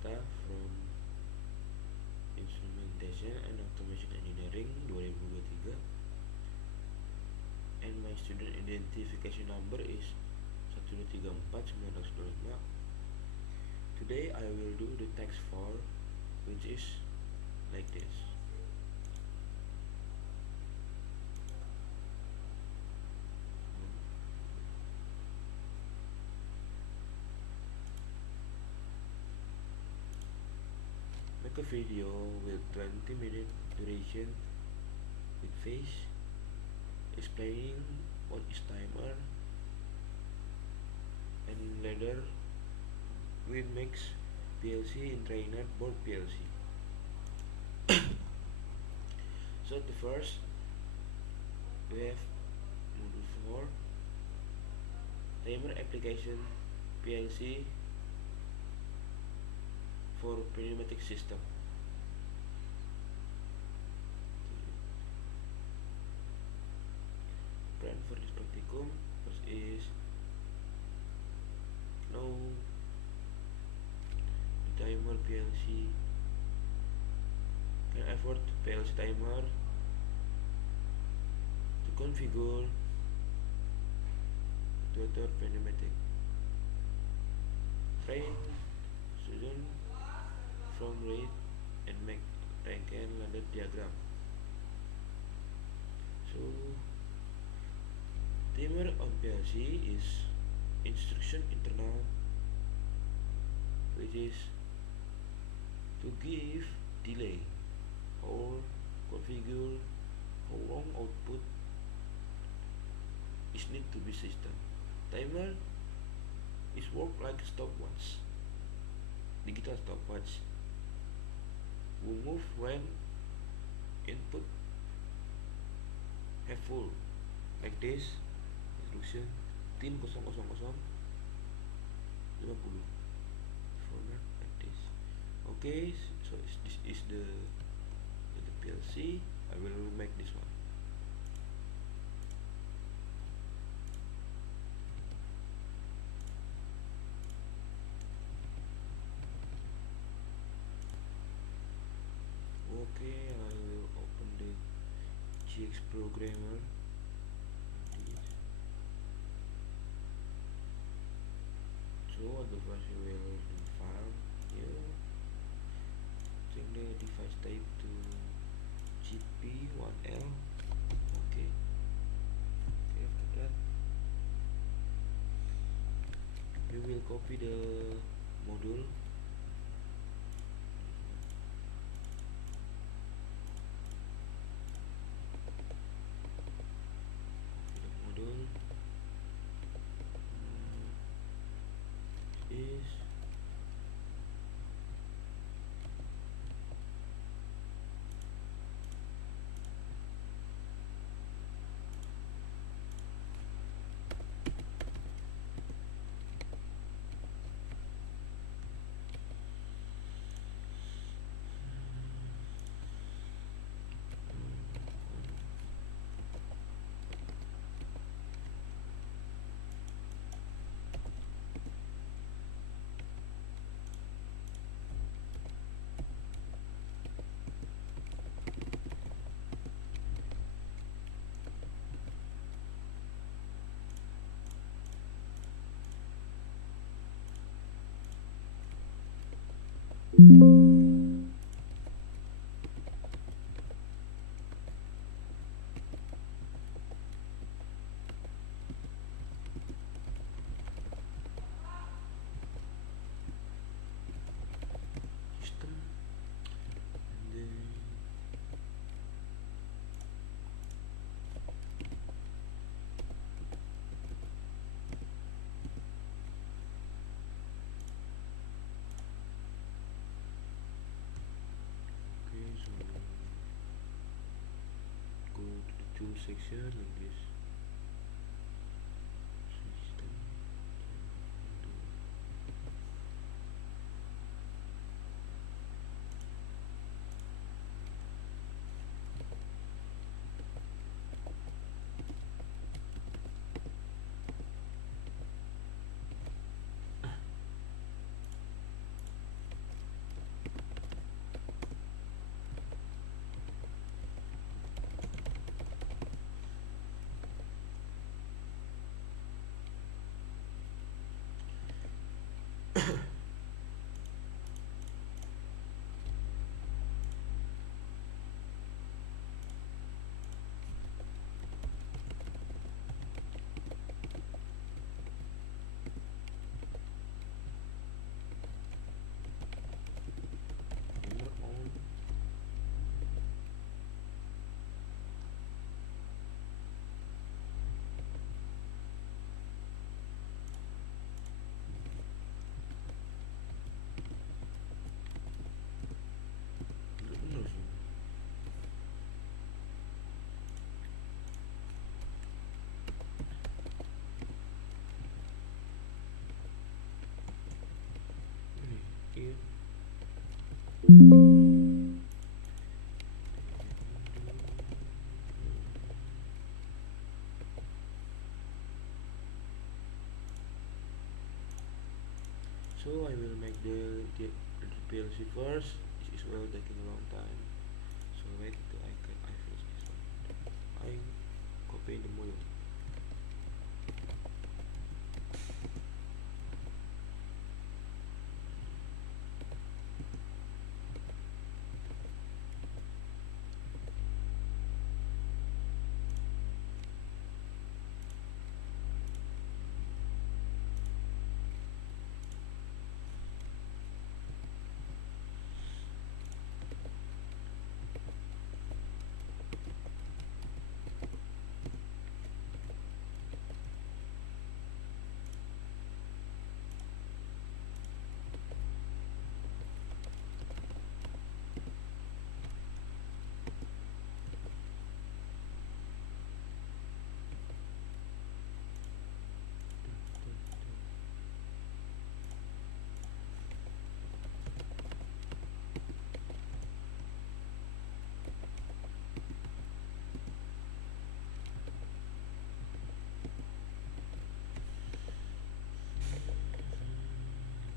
Pratata from Instrumentation and Automation Engineering 2023, and my student identification number is 1234925. Today I will do the text for, which is like this. Make a video with 20-minute duration with face explaining what is timer, and later we mix PLC in trainer board PLC. So the first we have module 4 timer application PLC for pneumatic system. Plan for this practicum first is know the timer PLC, can afford PLC timer, to configure total pneumatic, train student from rate and make rank and ladder diagram. So timer on PLC is instruction internal, which is to give delay or configure how long output is need to be system. Timer is work like stopwatch, digital stopwatch, will move when input have full, like this. Instruction tim 000 50 format like this. Okay, so this is the PLC. I will make this one. Okay, I will open the GX programmer. So otherwise you will file here. Check the device type to GP1L. Okay. Okay, after that we will copy the module. Is system, and then okay, so go to the tool section like this. System. So I will make the PLC first. This is well taking a long time. So wait till I finish this one. I copy the model.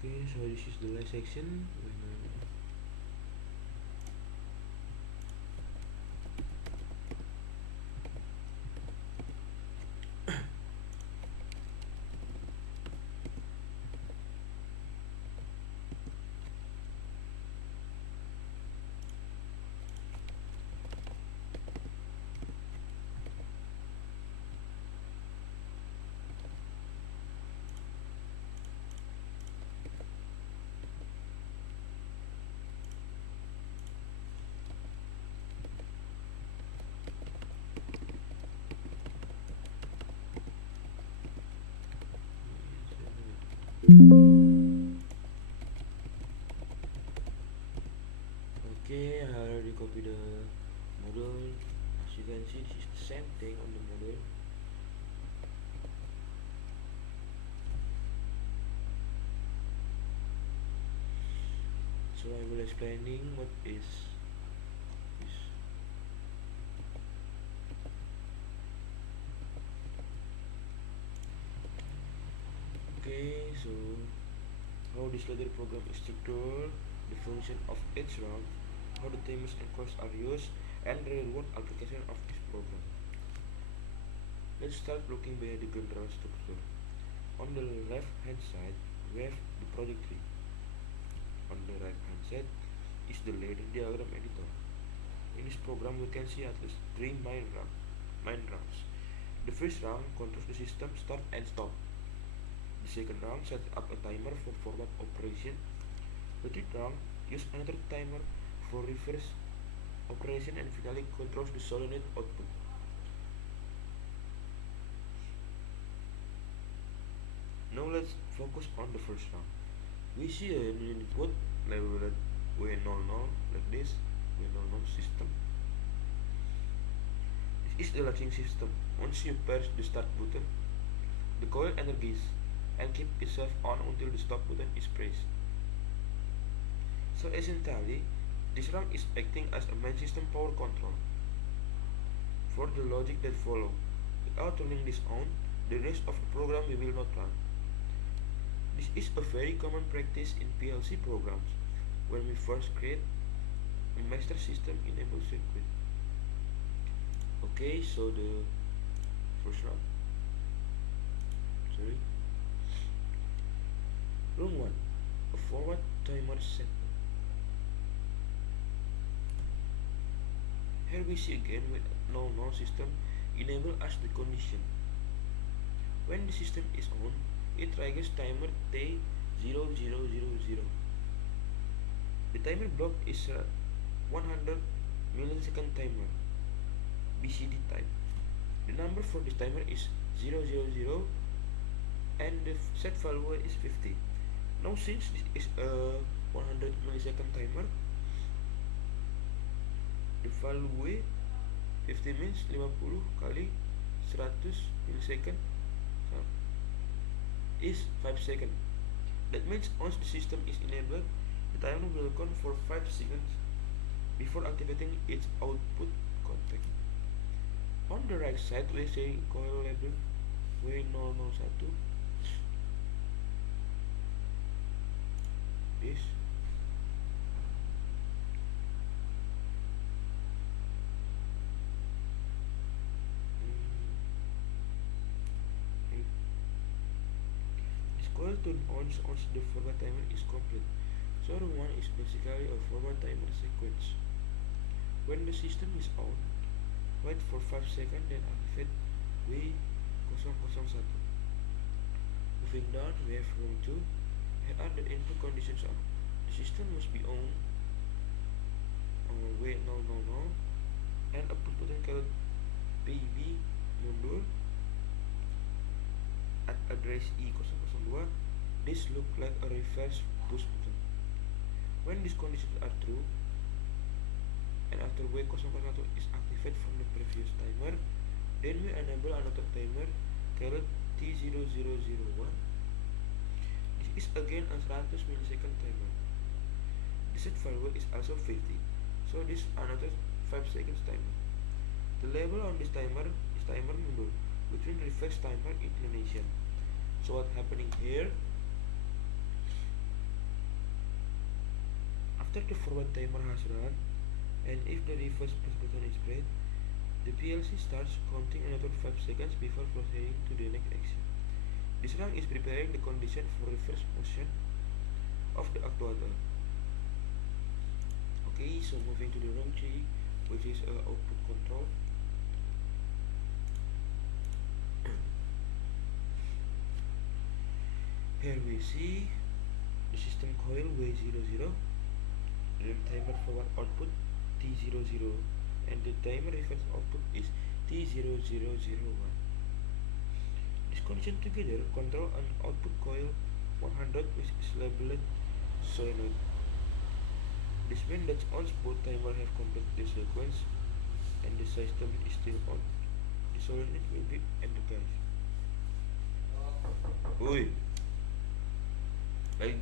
Okay, so this is the last section. Okay, I already copied the model. As you can see, this is the same thing on the model. So I will explaining what is this. Okay, so how this ladder program is structured, the function of each round, how the timers and costs are used, and the real-world application of this program. Let's start looking by the general structure. On the left hand side, we have the project tree. On the right hand side is the ladder diagram editor. In this program, we can see at least three main rounds. The first round controls the system start and stop. The second round sets up a timer for forward operation. The third round uses another timer for reverse operation, and finally controls the solenoid output. Now let's focus on the first round. We see a input labeled W00 like this, W00 system. This is the latching system. Once you press the start button, the coil energizes and keep itself on until the stop button is pressed. So essentially, this run is acting as a main system power control. For the logic that follow, without turning this on, the rest of the program will not run. This is a very common practice in PLC programs when we first create a master system enabled circuit. Okay, so the first run. Sorry. Run 1. A forward timer set. Here we see again with no system enable as the condition. When the system is on, it triggers timer T0000. The timer block is a 100 millisecond timer, BCD type. The number for this timer is 000 and the set value is 50. Now since this is a 100 millisecond timer, the value 50 means 50 kali 100 millisecond is 5 seconds. That means once the system is enabled, the timer will count for 5 seconds before activating its output contact. On the right side, we see coil label W001. will turn on once the forward timer is complete. So room 1 is basically a forward timer sequence. When the system is on, wait for 5 seconds then activate W001. Moving down, we have room 2. Here are the input conditions are: the system must be on W000 and a push button called PB mundur at address E002. This looks like a reverse push button. When these conditions are true, and after W001 is activated from the previous timer, then we enable another timer called T0001. This is again a 100 millisecond timer. The set value is also 50, so this is another 5 seconds timer. The label on this timer is timer mundur, which means reverse timer inclination. So what's happening here? After the forward timer has run, and if the reverse push button is pressed, the PLC starts counting another 5 seconds before proceeding to the next action. This run is preparing the condition for reverse motion of the actuator. Okay, so moving to the room 3, which is output control. Here we see the system coil W00, the timer forward output T00, and the timer reverse output is T0001. This condition together control an output coil 100 which is labeled solenoid. This means that once both timers have completed the sequence and the system is still on, the solenoid will be energized. Oi, like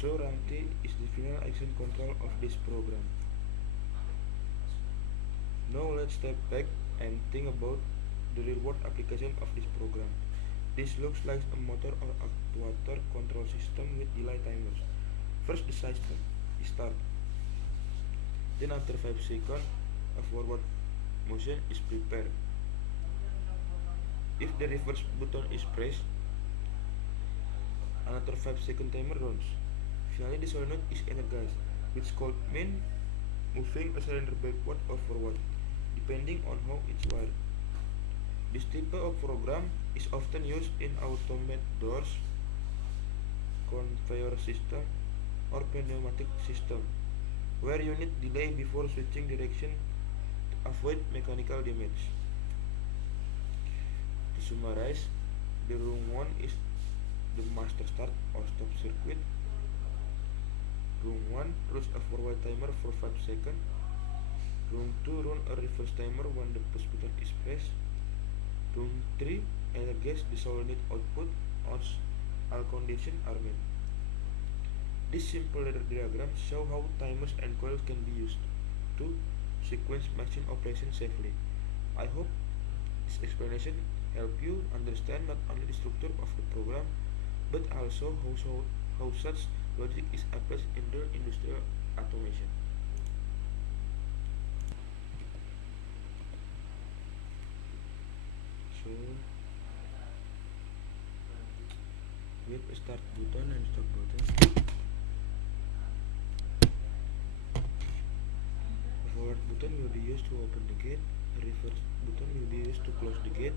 so round T is the final action control of this program. Now let's step back and think about the real-world application of this program. This looks like a motor or actuator control system with delay timers. First the system is start. Then after 5 seconds, a forward motion is prepared. If the reverse button is pressed, another 5-second timer runs. Finally the solenoid is energized, which could mean moving a cylinder backward or forward, depending on how it's wired. This type of program is often used in automated doors, conveyor system, or pneumatic system, where you need delay before switching direction to avoid mechanical damage. To summarize, the room 1 is the master start or stop circuit. Room 1 runs a forward timer for 5 seconds. Room 2 runs a reverse timer when the push button is pressed. Room 3 energizes the solenoid output once all conditions are met. This simple diagram shows how timers and coils can be used to sequence machine operation safely. I hope this explanation helps you understand not only the structure of the program, but also how such logic is applied in the industrial automation. So we have a start button and stop button. A forward button will be used to open the gate. A reverse button will be used to close the gate.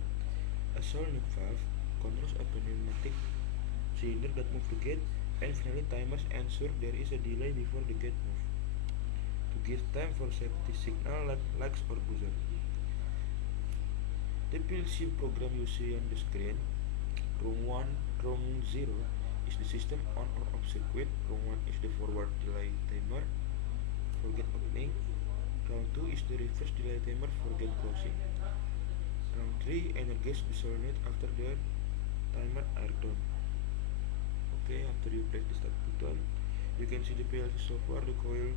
A solenoid valve controls a pneumatic cylinder that moves the gate, and finally timers ensure there is a delay before the gate moves, to give time for safety signal like lights or buzzer. The PLC program you see on the screen, room 1, room 0 is the system on or off circuit, room 1 is the forward delay timer for gate opening, round 2 is the reverse delay timer for gate closing, round 3 energizes the solenoid after the timer are done. Okay, after you press the start button, you can see the PLC software. The coil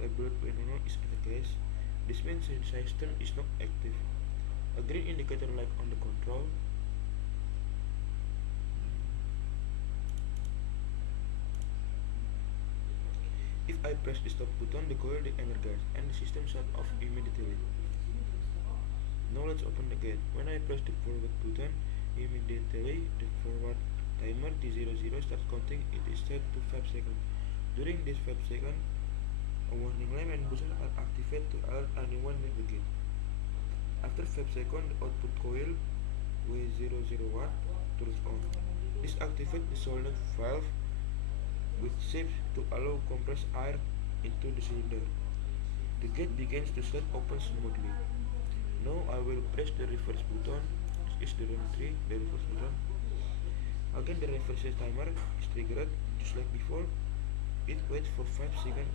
labeled W0 is energized. This means the system is not active. A green indicator light on the control. If I press the stop button, the coil is energized and the system shuts off immediately. Now let's open the gate. When I press the forward button, immediately the forward timer T00 starts counting. It is set to 5 seconds. During this 5 seconds, a warning lamp and buzzer are activated to alert anyone near the gate. After 5 seconds, the output coil W00 turns on. This activates the solenoid valve which shifts to allow compressed air into the cylinder. The gate begins to slide open smoothly. Now I will press the reverse button. This is the run tree, the reverse button. Again the reverse timer is triggered just like before. It waits for 5 seconds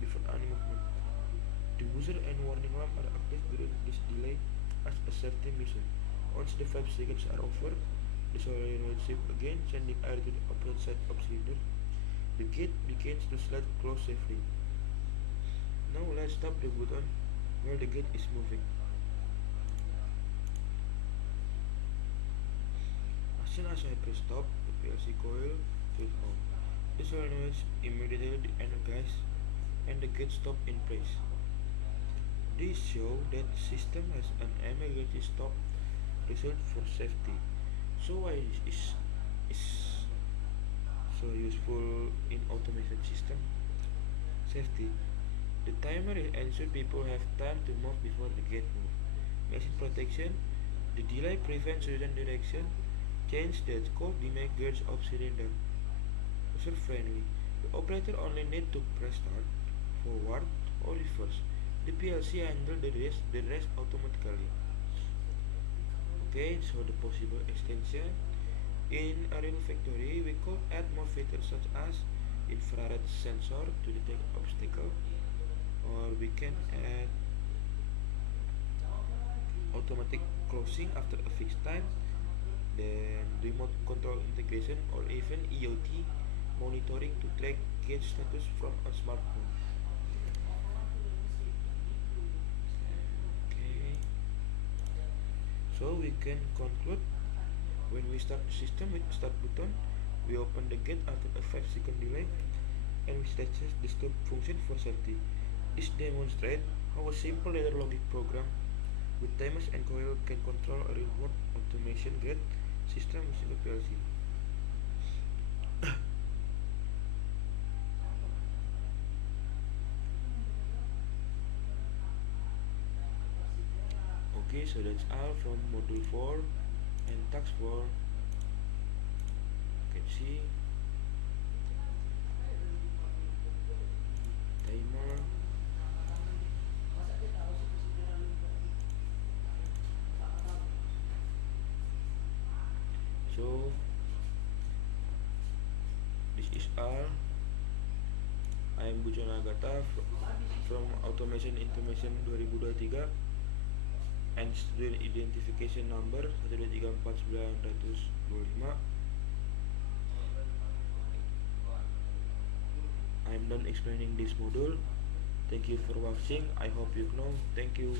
before any movement. The buzzer and warning lamp are active during this delay as a safety measure. Once the 5 seconds are over, the solenoid shifts again, sending air to the opposite side of the cylinder. The gate begins to slide close safely. Now let's tap the button where the gate is moving. As soon as I press stop, the PLC coil switches on. The solenoids immediately energize and the gate stops in place. This shows that the system has an emergency stop result for safety. So why is so useful in automation system? Safety. The timer ensures people have time to move before the gate moves. Machine protection. The delay prevents sudden direction change that cause damage of cylinder. User friendly. The operator only need to press start, forward or reverse. The PLC handle the rest automatically. Okay, so the possible extension. In a real factory, we could add more features such as infrared sensor to detect obstacle, or we can add automatic closing after a fixed time, then remote control integration, or even IoT monitoring to track gate status from a smartphone. Okay, so we can conclude when we start the system with start button, we open the gate after a 5-second delay and we set the stop function for safety. This demonstrates how a simple ladder logic program with timers and coil can control a real-world automation gate system using a PLC. Okay, so that's all from module 4 and task 4. You can see timer. So this is all. I am Bujo Nagata from Automation Information 2023 and student identification number 1234925. I'm done explaining this module. Thank you for watching. I hope you know. Thank you.